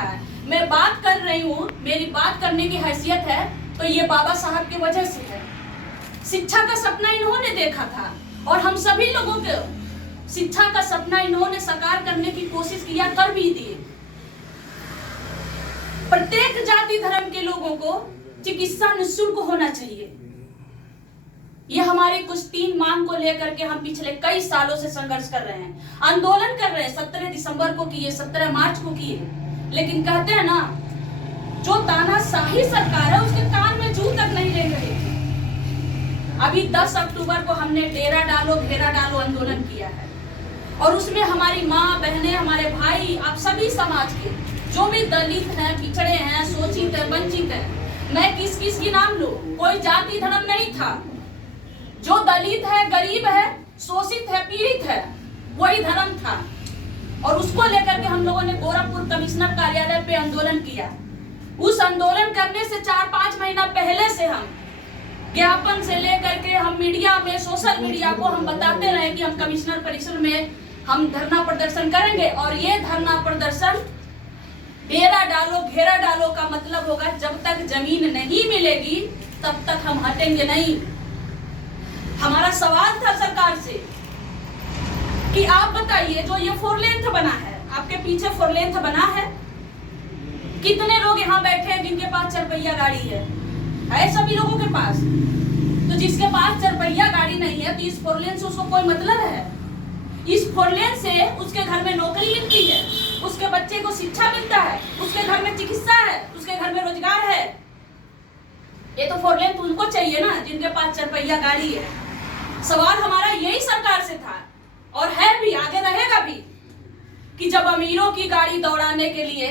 बैठा है। मैं बात कर रही हूँ, मेरी बात करने की हैसियत है तो ये बाबा साहब की वजह से है। शिक्षा का सपना इन्होंने देखा था और हम सभी लोगों को शिक्षा का सपना इन्होंने साकार करने की कोशिश किया, कर भी दिए। प्रत्येक जाति धर्म के लोगों को चिकित्सा निःशुल्क होना चाहिए। ये हमारे कुछ 3 मांग को लेकर के हम पिछले कई सालों से संघर्ष कर रहे हैं, आंदोलन कर रहे हैं। 17 दिसंबर को किए, 17 मार्च को किए, लेकिन कहते हैं ना, जो तानाशाही सरकार है उसके कान में जू तक नहीं ले रही। अभी 10 अक्टूबर को हमने डेरा डालो घेरा डालो आंदोलन किया है और उसमें हमारी माँ बहनें, हमारे भाई, आप सभी समाज के जो भी दलित हैं, पिछड़े हैं, शोषित है, वंचित है, मैं किस किस की नाम लूं, कोई जाति धर्म नहीं था। जो दलित है, गरीब है, शोषित है, पीड़ित है, वही धर्म था। और उसको लेकर के हम लोगों ने गोरखपुर कमिश्नर कार्यालय पे आंदोलन किया। उस आंदोलन करने से 4-5 महीना पहले से हम ज्ञापन से लेकर के हम मीडिया में, सोशल मीडिया को हम बताते रहे कि हम कमिश्नर परिसर में हम धरना प्रदर्शन करेंगे। और ये धरना प्रदर्शन डेरा डालो घेरा डालो का मतलब होगा, जब तक जमीन नहीं मिलेगी तब तक हम हटेंगे नहीं। हमारा सवाल था सरकार से कि आप बताइए, जो ये 4 लेन बना है, आपके पीछे 4 लेन बना है, कितने लोग यहाँ बैठे हैं जिनके पास 4 पहिया गाड़ी है सभी लोगों के पास? तो जिसके पास 4 पहिया गाड़ी नहीं है तो इस 4 लेन से उसको कोई मतलब है? इस 4 लेन से उसके घर में नौकरी मिलती है, उसके बच्चे को शिक्षा मिलता है, उसके घर में चिकित्सा है, उसके घर में रोजगार है। ये तो 4 लेन उनको चाहिए ना जिनके पास 4 पहिया गाड़ी है। सवाल हमारा यही सरकार से था और है भी, आगे रहेगा भी, कि जब अमीरों की गाड़ी दौड़ाने के लिए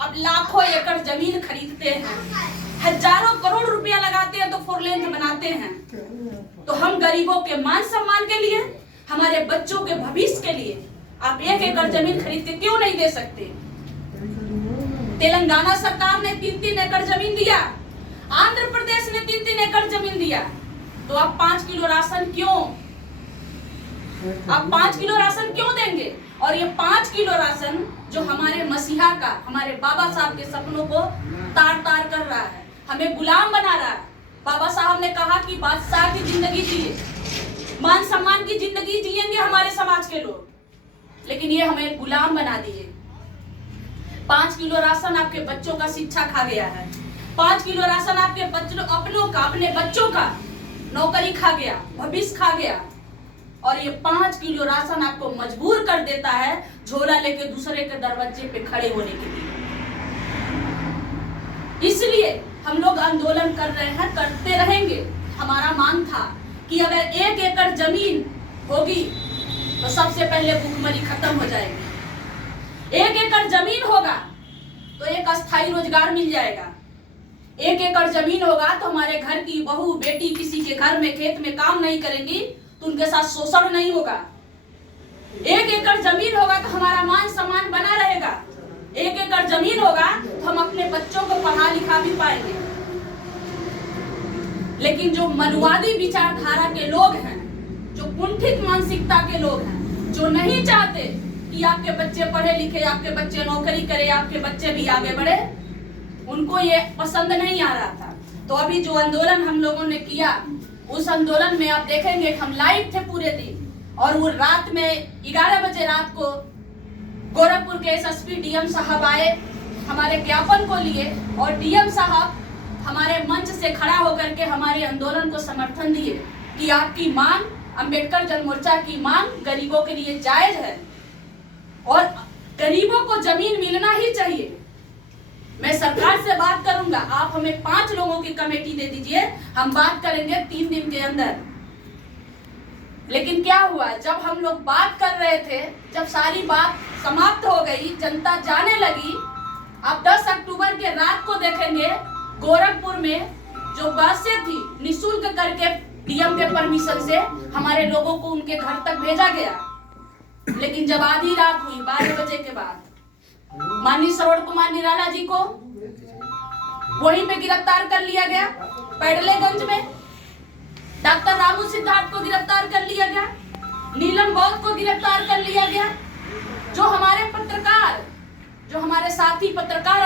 अब लाखों एकड़ जमीन खरीदते हैं, हजारों करोड़ रुपया लगाते हैं तो 4 लेन बनाते हैं, तो हम गरीबों के मान सम्मान के लिए, हमारे बच्चों के भविष्य के लिए आप 1 एकड़ जमीन खरीद के क्यों नहीं दे सकते? तेलंगाना सरकार ने 3-3 एकड़ जमीन दिया, आंध्र प्रदेश ने 3-3 एकड़ जमीन दिया, तो आप 5 किलो राशन क्यों, आप 5 किलो राशन क्यों देंगे? और ये 5 किलो राशन जो हमारे मसीहा का, हमारे बाबा साहब के सपनों को तार तार कर रहा है, हमें गुलाम बना रहा है। बाबा साहब ने कहा कि बादशाह की जिंदगी जिए, मान सम्मान की जिंदगी जिएंगे हमारे समाज के लोग, लेकिन ये हमें गुलाम बना दिए। 5 किलो राशन आपके बच्चों का शिक्षा खा गया है, 5 किलो राशन आपके बच्चों, अपने बच्चों का नौकरी खा गया, भविष्य खा गया। और ये 5 किलो राशन आपको मजबूर कर देता है झोला लेके दूसरे के दरवाजे पे खड़े होने के लिए। इसलिए हम लोग आंदोलन कर रहे हैं, करते रहेंगे। हमारा मांग था कि अगर 1 एकड़ जमीन होगी तो सबसे पहले भूखमरी खत्म हो जाएगी। 1 एकड़ जमीन होगा तो एक अस्थायी रोजगार मिल जाएगा। 1 एकड़ जमीन होगा तो हमारे घर की बहू बेटी किसी के घर में खेत में काम नहीं करेंगी तो उनके साथ शोषण नहीं होगा। 1 एकड़ जमीन होगा तो हमारा मान सम्मान बना रहेगा। 1 एकड़ जमीन होगा तो हम अपने बच्चों को पढ़ा लिखा भी पाएंगे। लेकिन जो मनुवादी विचारधारा के लोग हैं, जो कुंठित मानसिकता के लोग हैं, जो नहीं चाहते कि आपके बच्चे पढ़े लिखे, आपके बच्चे नौकरी करे, आपके बच्चे भी आगे बढ़े, उनको ये पसंद नहीं आ रहा था। तो अभी जो आंदोलन हम लोगों ने किया, उस आंदोलन में आप देखेंगे हम लाइव थे पूरे दिन, और वो रात में 11 बजे रात को गोरखपुर के एसएसपी डीएम साहब आए, हमारे ज्ञापन को लिए, और डीएम साहब हमारे मंच से खड़ा होकर के हमारे आंदोलन को समर्थन दिए कि आपकी मांग, अंबेडकर जन मोर्चा की मांग गरीबों के लिए जायज है और गरीबों को जमीन मिलना ही चाहिए। मैं सरकार से बात करूंगा, आप हमें 5 लोगों की कमेटी दे दीजिए, हम बात करेंगे 3 दिन के अंदर। लेकिन क्या हुआ, जब हम लोग बात कर रहे थे, जब सारी बात समाप्त हो गई, जनता जाने लगी, आप 10 अक्टूबर के रात को देखेंगे गोरखपुर में जो बसें थी निःशुल्क करके डीएम के परमिशन से हमारे लोगों को उनके घर तक भेजा गया। लेकिन जब आधी रात हुई 12 बजे के बाद, माननीय श्रवण कुमार निराला जी को वहीं पे गिरफ्तार कर लिया गया, पैडलेगंज में डॉक्टर रामू सिद्धार्थ को गिरफ्तार कर लिया गया, नीलम बौद्ध को गिरफ्तार कर लिया गया। जो हमारे पत्रकार, जो जो हमारे साथी पत्रकार